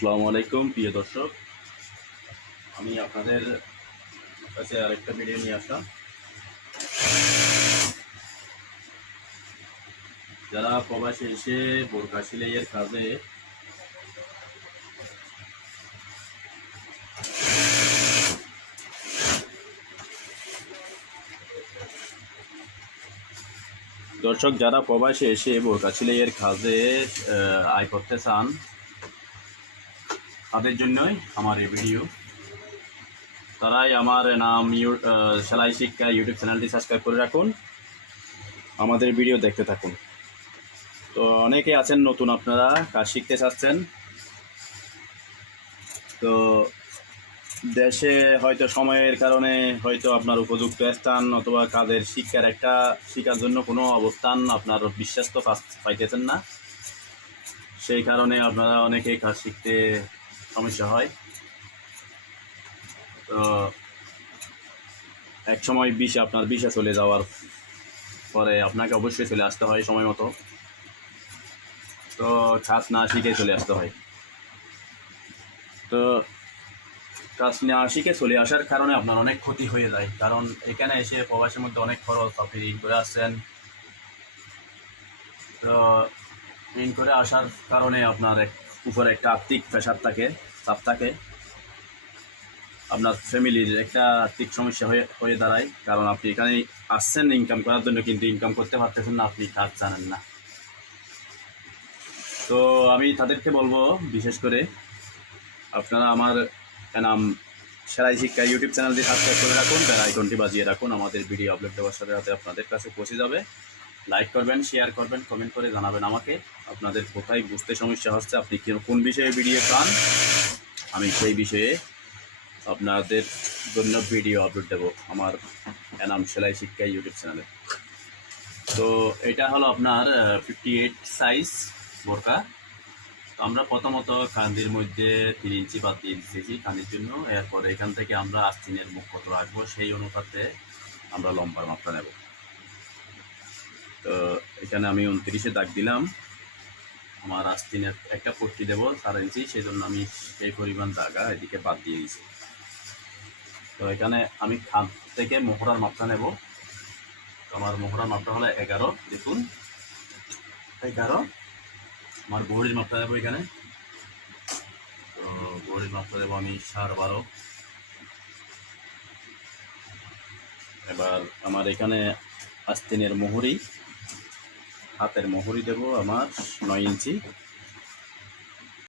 আসসালামু আলাইকুম প্রিয় দর্শক, আমি আপনাদের কাছে আরেকটা ভিডিও নিয়ে আসলাম। যারা প্রবাসে এসে বোরকা সেলাইয়ের কাজে যারা প্রবাসে এসে বোরকা সেলাইয়ের কাজে আয় করতে চান, তাদের জন্যই আমার এই ভিডিও। তারাই আমার নাম সেলাই শিক্ষা ইউটিউব চ্যানেলটি সাবস্ক্রাইব করে রাখুন, আমাদের ভিডিও দেখতে থাকুন। তো অনেকে আছেন নতুন, আপনারা কাজ শিখতে চাচ্ছেন, তো দেশে হয়তো সময়ের কারণে হয়তো আপনার উপযুক্ত স্থান অথবা কাজের শিক্ষার জন্য কোনো অবস্থান আপনার বিশ্বস্ত পাইতেছেন না, সেই কারণে আপনারা অনেকেই কাজ শিখতে সমস্যা হয়। তো এক সময় আপনার ভিসা চলে যাওয়ার পরে আপনাকে অবশ্যই চলে আসতে হয় সময় মতো, তো কাজ না শিখে চলে আসতে হয়। তো কাজ না শিখে চলে আসার কারণে আপনার অনেক ক্ষতি হয়ে যায়, কারণ এখানে এসে প্রবাসের মধ্যে অনেক খরচ, আপনি ঋণ করে আসছেন। তো ঋণ করে আসার কারণে আপনার উপরে একটা আর্থিক প্রেশার থাকে, চাপ থাকে, আপনার ফ্যামিলির একটা আর্থিক সমস্যা হয়ে দাঁড়ায়, কারণ আপনি এখানে আসছেন ইনকাম করার জন্য, কিন্তু ইনকাম করতে পারতেছেন না, আপনি কাজ জানেন না। তো আমি তাদেরকে বলবো, বিশেষ করে আপনারা আমার নাম সেলাই শিক্ষা ইউটিউব চ্যানেলটি সাবস্ক্রাইব করে রাখুন, বেল আইকনটি বাজিয়ে রাখুন, আমাদের ভিডিও আপলোড দেওয়ার সাথে সাথে আপনাদের কাছে পৌঁছে যাবে। লাইক করবেন, শেয়ার করবেন, কমেন্ট করে জানাবেন আমাকে আপনাদের কোথায় বুঝতে সমস্যা হচ্ছে, আপনি কোন বিষয়ে ভিডিও চান, আমি সেই বিষয়ে আপনাদের জন্য ভিডিও আপলোড দেবো আমার নাম সেলাই শিক্ষা ইউটিউব চ্যানেলে। তো এটা হলো আপনার 58 সাইজ বোরকা। আমরা প্রথমত কান্দির মধ্যে 3 ইঞ্চি বা 3 ইঞ্চি কান্দির জন্য, এরপর এখান থেকে আমরা আস্তিনের মুখ কত রাখবো সেই অনুপাতে আমরা লম্বার মাপটা নেব। তো এখানে আমি 29-এ দাগ দিলাম, আমার আস্তিনের একটা পট্টি দেবো 4 ইঞ্চি, সেই জন্য আমি সেই পরিমাণ জায়গা এদিকে বাদ দিয়ে দিয়েছি। তো এখানে আমি খাদ থেকে মোহরার মাপটা নেব। আমার মোহরার মাপটা হলো 11, দেখুন 11। আমার বহরির মাপটা দেবো এখানে, তো বহরির মাপটা দেবো আমি 12.5। এবার আমার এখানে আস্তিনের মোহরি, হাতের মোহরি দেবো আমার 9 ইঞ্চি।